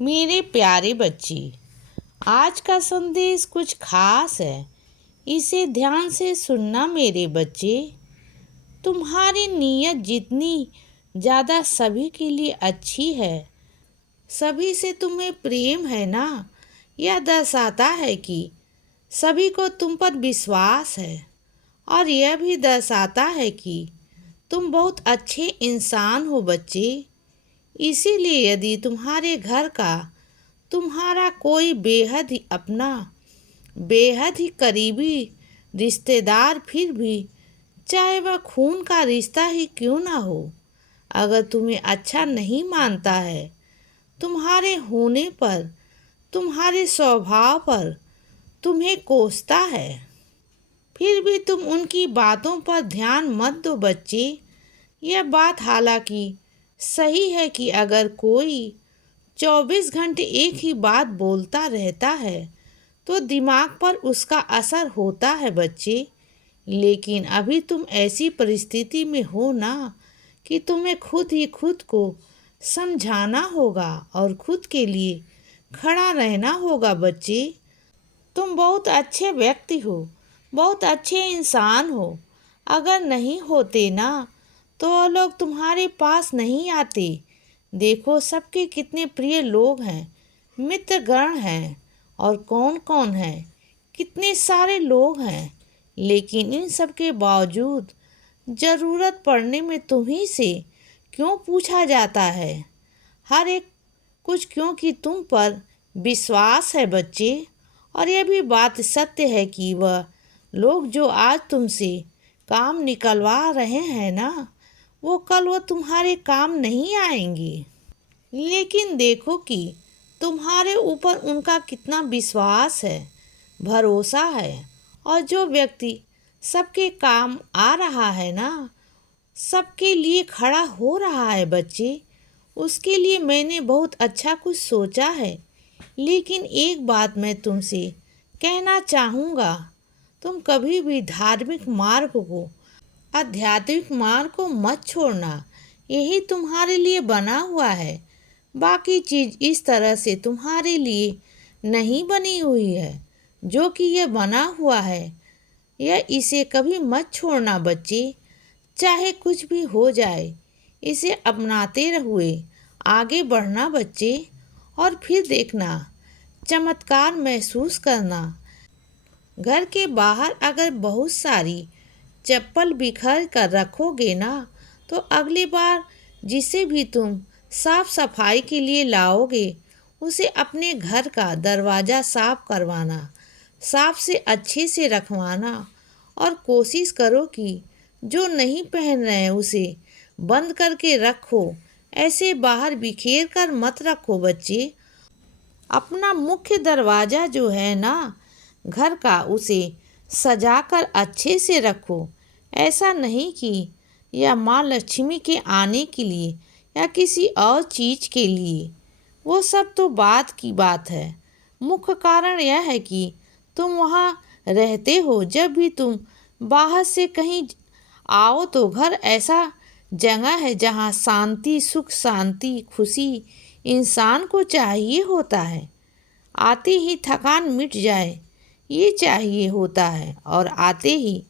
मेरे प्यारे बच्चे, आज का संदेश कुछ खास है। इसे ध्यान से सुनना मेरे बच्चे। तुम्हारी नीयत जितनी ज़्यादा सभी के लिए अच्छी है, सभी से तुम्हें प्रेम है ना, यह दर्शाता है कि सभी को तुम पर विश्वास है। और यह भी दर्शाता है कि तुम बहुत अच्छे इंसान हो बच्चे। इसीलिए यदि तुम्हारे घर का तुम्हारा कोई बेहद ही अपना, बेहद ही करीबी रिश्तेदार, फिर भी चाहे वह खून का रिश्ता ही क्यों ना हो, अगर तुम्हें अच्छा नहीं मानता है, तुम्हारे होने पर, तुम्हारे स्वभाव पर तुम्हें कोसता है, फिर भी तुम उनकी बातों पर ध्यान मत दो बच्चे। यह बात हालांकि सही है कि अगर कोई 24 घंटे एक ही बात बोलता रहता है तो दिमाग पर उसका असर होता है बच्चे। लेकिन अभी तुम ऐसी परिस्थिति में हो ना कि तुम्हें खुद ही खुद को समझाना होगा और खुद के लिए खड़ा रहना होगा बच्चे। तुम बहुत अच्छे व्यक्ति हो, बहुत अच्छे इंसान हो। अगर नहीं होते ना तो वो लोग तुम्हारे पास नहीं आते। देखो सबके कितने प्रिय लोग हैं, मित्रगण हैं, और कौन कौन है, कितने सारे लोग हैं। लेकिन इन सब के बावजूद ज़रूरत पड़ने में तुम्ही से क्यों पूछा जाता है? हर एक कुछ, क्योंकि तुम पर विश्वास है बच्चे। और यह भी बात सत्य है कि वह लोग जो आज तुमसे काम निकलवा रहे हैं ना, वो तुम्हारे काम नहीं आएंगे। लेकिन देखो कि तुम्हारे ऊपर उनका कितना विश्वास है, भरोसा है। और जो व्यक्ति सबके काम आ रहा है ना, सबके लिए खड़ा हो रहा है बच्चे, उसके लिए मैंने बहुत अच्छा कुछ सोचा है। लेकिन एक बात मैं तुमसे कहना चाहूँगा, तुम कभी भी धार्मिक मार्ग को, आध्यात्मिक मार्ग को मत छोड़ना। यही तुम्हारे लिए बना हुआ है। बाकी चीज़ इस तरह से तुम्हारे लिए नहीं बनी हुई है। जो कि यह बना हुआ है, यह इसे कभी मत छोड़ना बच्चे। चाहे कुछ भी हो जाए, इसे अपनाते हुए आगे बढ़ना बच्चे। और फिर देखना, चमत्कार महसूस करना। घर के बाहर अगर बहुत सारी चप्पल बिखर कर रखोगे ना, तो अगली बार जिसे भी तुम साफ सफाई के लिए लाओगे, उसे अपने घर का दरवाज़ा साफ करवाना, साफ से अच्छे से रखवाना। और कोशिश करो कि जो नहीं पहन रहे हैं उसे बंद करके रखो। ऐसे बाहर बिखेर कर मत रखो बच्चे। अपना मुख्य दरवाज़ा जो है ना घर का, उसे सजा कर अच्छे से रखो। ऐसा नहीं कि यह माँ लक्ष्मी के आने के लिए या किसी और चीज़ के लिए। वो सब तो बात की बात है। मुख्य कारण यह है कि तुम वहाँ रहते हो। जब भी तुम बाहर से कहीं आओ तो घर ऐसा जगह है जहाँ शांति, सुख, शांति, खुशी इंसान को चाहिए होता है। आते ही थकान मिट जाए, ये चाहिए होता है। और आते ही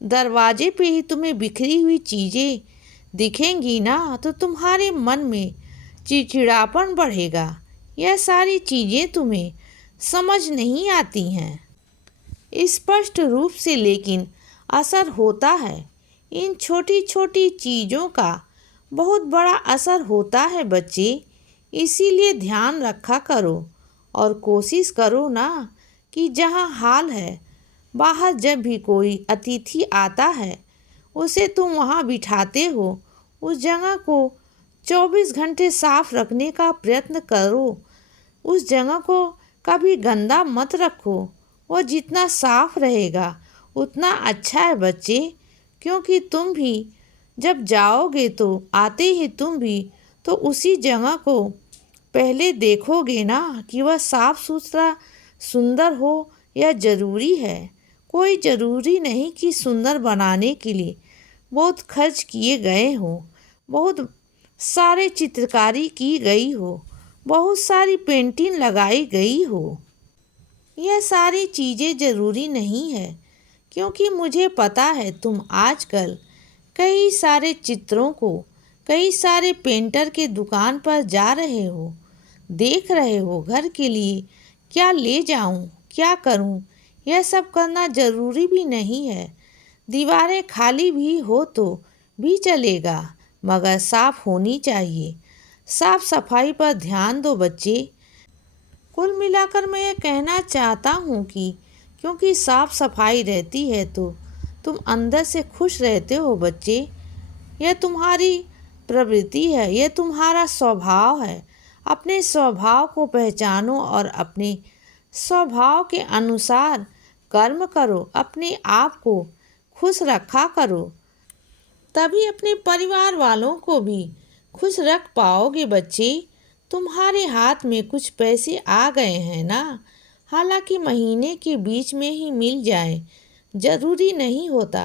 दरवाजे पे ही तुम्हें बिखरी हुई चीज़ें दिखेंगी ना, तो तुम्हारे मन में चिड़चिड़ापन बढ़ेगा। यह सारी चीज़ें तुम्हें समझ नहीं आती हैं स्पष्ट रूप से, लेकिन असर होता है। इन छोटी छोटी चीज़ों का बहुत बड़ा असर होता है बच्चे। इसीलिए ध्यान रखा करो और कोशिश करो ना कि जहाँ हाल है, बाहर जब भी कोई अतिथि आता है, उसे तुम वहाँ बिठाते हो, उस जगह को 24 घंटे साफ रखने का प्रयत्न करो। उस जगह को कभी गंदा मत रखो। वह जितना साफ रहेगा उतना अच्छा है बच्चे। क्योंकि तुम भी जब जाओगे तो आते ही तुम भी तो उसी जगह को पहले देखोगे ना कि वह साफ सुथरा, सुंदर हो। यह ज़रूरी है। कोई ज़रूरी नहीं कि सुंदर बनाने के लिए बहुत खर्च किए गए हो, बहुत सारे चित्रकारी की गई हो, बहुत सारी पेंटिंग लगाई गई हो। यह सारी चीज़ें ज़रूरी नहीं है, क्योंकि मुझे पता है तुम आजकल कई सारे चित्रों को कई सारे पेंटर के दुकान पर जा रहे हो, देख रहे हो घर के लिए क्या ले जाऊं, क्या करूं। यह सब करना ज़रूरी भी नहीं है। दीवारें खाली भी हो तो भी चलेगा, मगर साफ होनी चाहिए। साफ सफाई पर ध्यान दो बच्चे। कुल मिलाकर मैं ये कहना चाहता हूँ कि क्योंकि साफ सफाई रहती है तो तुम अंदर से खुश रहते हो बच्चे। यह तुम्हारी प्रवृत्ति है, यह तुम्हारा स्वभाव है। अपने स्वभाव को पहचानो और अपने स्वभाव के अनुसार कर्म करो। अपने आप को खुश रखा करो, तभी अपने परिवार वालों को भी खुश रख पाओगे बच्चे। तुम्हारे हाथ में कुछ पैसे आ गए हैं ना, हालांकि महीने के बीच में ही मिल जाए ज़रूरी नहीं होता,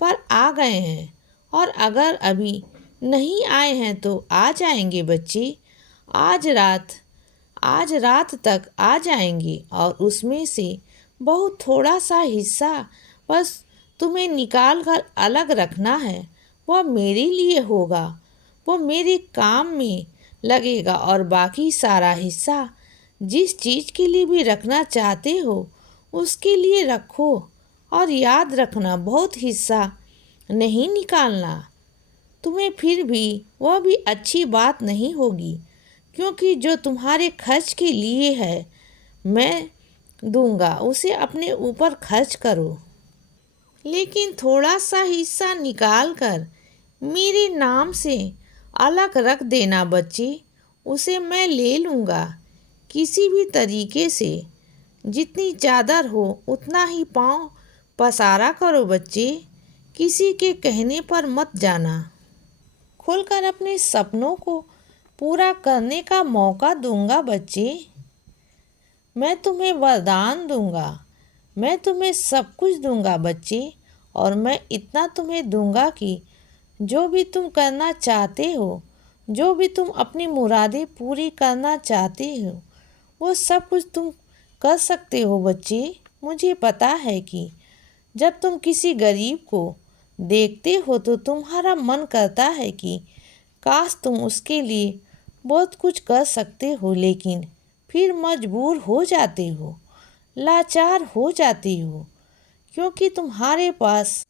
पर आ गए हैं। और अगर अभी नहीं आए हैं तो आ जाएंगे बच्चे। आज रात आज रात तक आ जाएंगे, और उसमें से बहुत थोड़ा सा हिस्सा बस तुम्हें निकाल कर अलग रखना है। वह मेरे लिए होगा, वो मेरे काम में लगेगा, और बाकी सारा हिस्सा जिस चीज़ के लिए भी रखना चाहते हो उसके लिए रखो। और याद रखना, बहुत हिस्सा नहीं निकालना। तुम्हें फिर भी वह भी अच्छी बात नहीं होगी, क्योंकि जो तुम्हारे खर्च के लिए है मैं दूंगा, उसे अपने ऊपर खर्च करो। लेकिन थोड़ा सा हिस्सा निकाल कर मेरे नाम से अलग रख देना बच्चे। उसे मैं ले लूँगा किसी भी तरीके से। जितनी चादर हो उतना ही पाँव पसारा करो बच्चे। किसी के कहने पर मत जाना। खुलकर अपने सपनों को पूरा करने का मौका दूंगा बच्चे। मैं तुम्हें वरदान दूंगा, मैं तुम्हें सब कुछ दूंगा बच्चे। और मैं इतना तुम्हें दूंगा कि जो भी तुम करना चाहते हो, जो भी तुम अपनी मुरादें पूरी करना चाहते हो, वो सब कुछ तुम कर सकते हो बच्चे। मुझे पता है कि जब तुम किसी गरीब को देखते हो तो तुम्हारा मन करता है कि काश तुम उसके लिए बहुत कुछ कर सकते हो, लेकिन फिर मजबूर हो जाते हो, लाचार हो जाते हो, क्योंकि तुम्हारे पास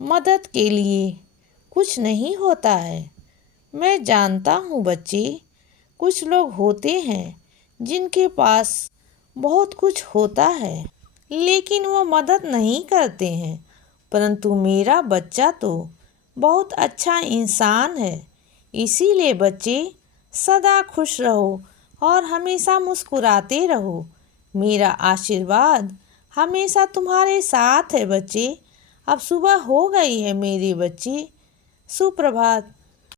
मदद के लिए कुछ नहीं होता है। मैं जानता हूँ बच्चे, कुछ लोग होते हैं जिनके पास बहुत कुछ होता है, लेकिन वो मदद नहीं करते हैं। परंतु मेरा बच्चा तो बहुत अच्छा इंसान है। इसीलिए बच्चे सदा खुश रहो और हमेशा मुस्कुराते रहो। मेरा आशीर्वाद हमेशा तुम्हारे साथ है बच्चे। अब सुबह हो गई है मेरे बच्चे। सुप्रभात।